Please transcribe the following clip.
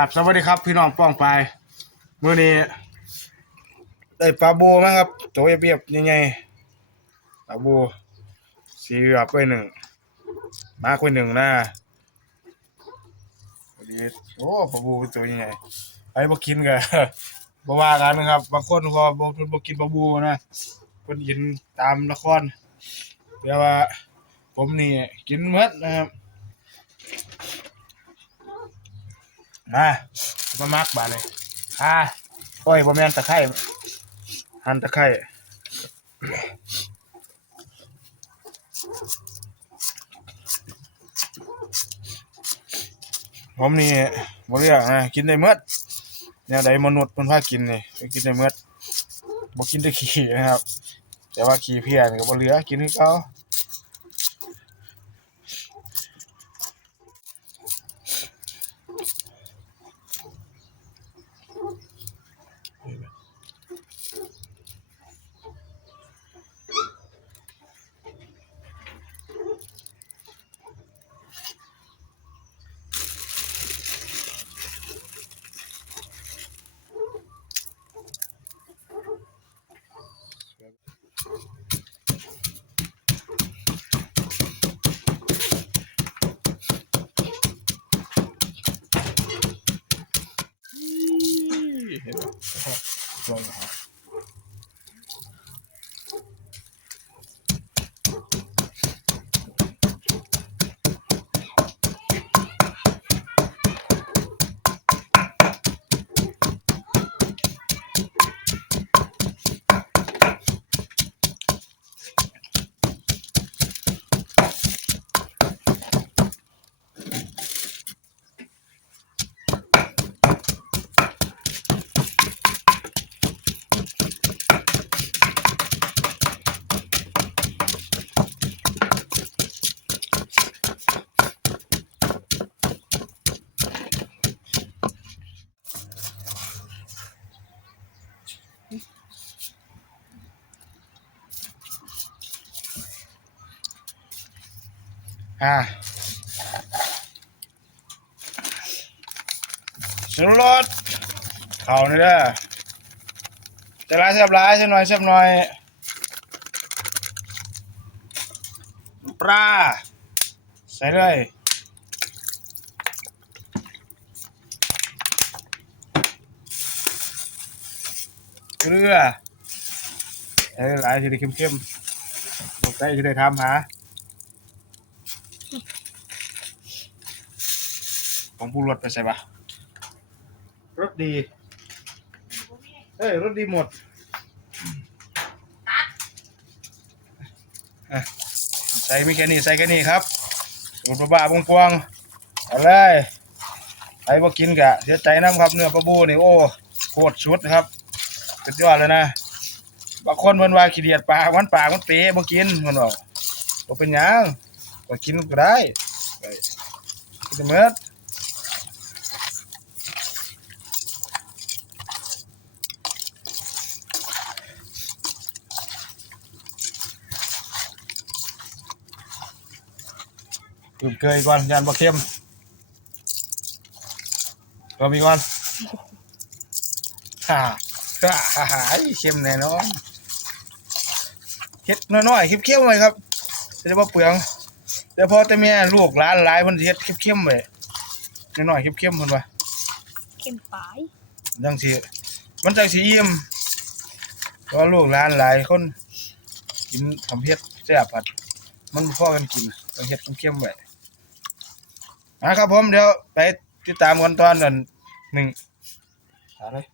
ครับสวัสดีครับพี่น้องป้องไปายมื้อนี้ได้ปลาบูมาครับตัวเรียบๆใหญ่ๆปลาบูสีเหลือบไปหนึ่งมากไปหนึ่งนะดีโอ้ปลาบูตัวใหญ่ๆไปบ่กินก็บ่ว่ากันนะครับบางคนพอบ่เพิ่นบ่กินปลาบูนะเพิ่นกินตามละครแต่ว่าผมนี่กินหมดนะครับ มามามักบาเลยอ่าโอ้ยบ่แม่นตะไคร้หั่นตะไคร้ผมนี่บ่เลือกนะกินได้หมดแนวใดมนุษย์เพิ่นพากินนี่กินได้หมดบ่กินแต่ขี้นะครับ แต่ว่าขี้เพี้ยนก็บ่เหลือกินคือเก่า เห็นไหมล อ่าสุรสเข้านี่เด้อจะร้ายเสียบร้ายเสียบหน่อยเสียบหน่อยปลาใส่เลยเกลือใส่หลายจะได้เข้มๆตกใจจะได้ทำหา ผมพูดรถไปใส่ปะรถดีเฮ้ยรถดีหมดใส่ไม่แค่นี้ใส่แค่นี้ครับสูตรบ้าพวงพวงๆเอาเลยไอ้พวกกินกะเสียใจน้ำครับเนื้อปลาบูนี่โอ้โคตรชุดครับสุดยอดเลยนะบางคนมันว่าขี้เดียดปลามันปากมันเปะบ่กินมันบอกบ่เป็นหยัง ก็กินก็ได้ไปกินได้หมดตื่นเกยก่อนยันบ่เข้มก็มีก่อนฮ่าฮ่าฮ่าฮ่าเข้มแน่นอนเฮ็ดน้อยๆเข้มๆไว้ครับจะได้บ่เปลือง แต่พอแต่แม่ลูกหลานหลายเพิ่นสิเฮ็ดเข้มๆไว้น้อยๆเข้มๆเพิ่นว่าเข้มปลายจังสิมันจังสิอิ่มเพราะว่าลูกหลานหลายคนกินทำเฮ็ดแซ่บผัดมันบ่พอกันกินต้องเฮ็ดเข้มๆไว้นะครับผมเดี๋ยวไปติดตามกันตอนนั้นหนึ่งเอาเลย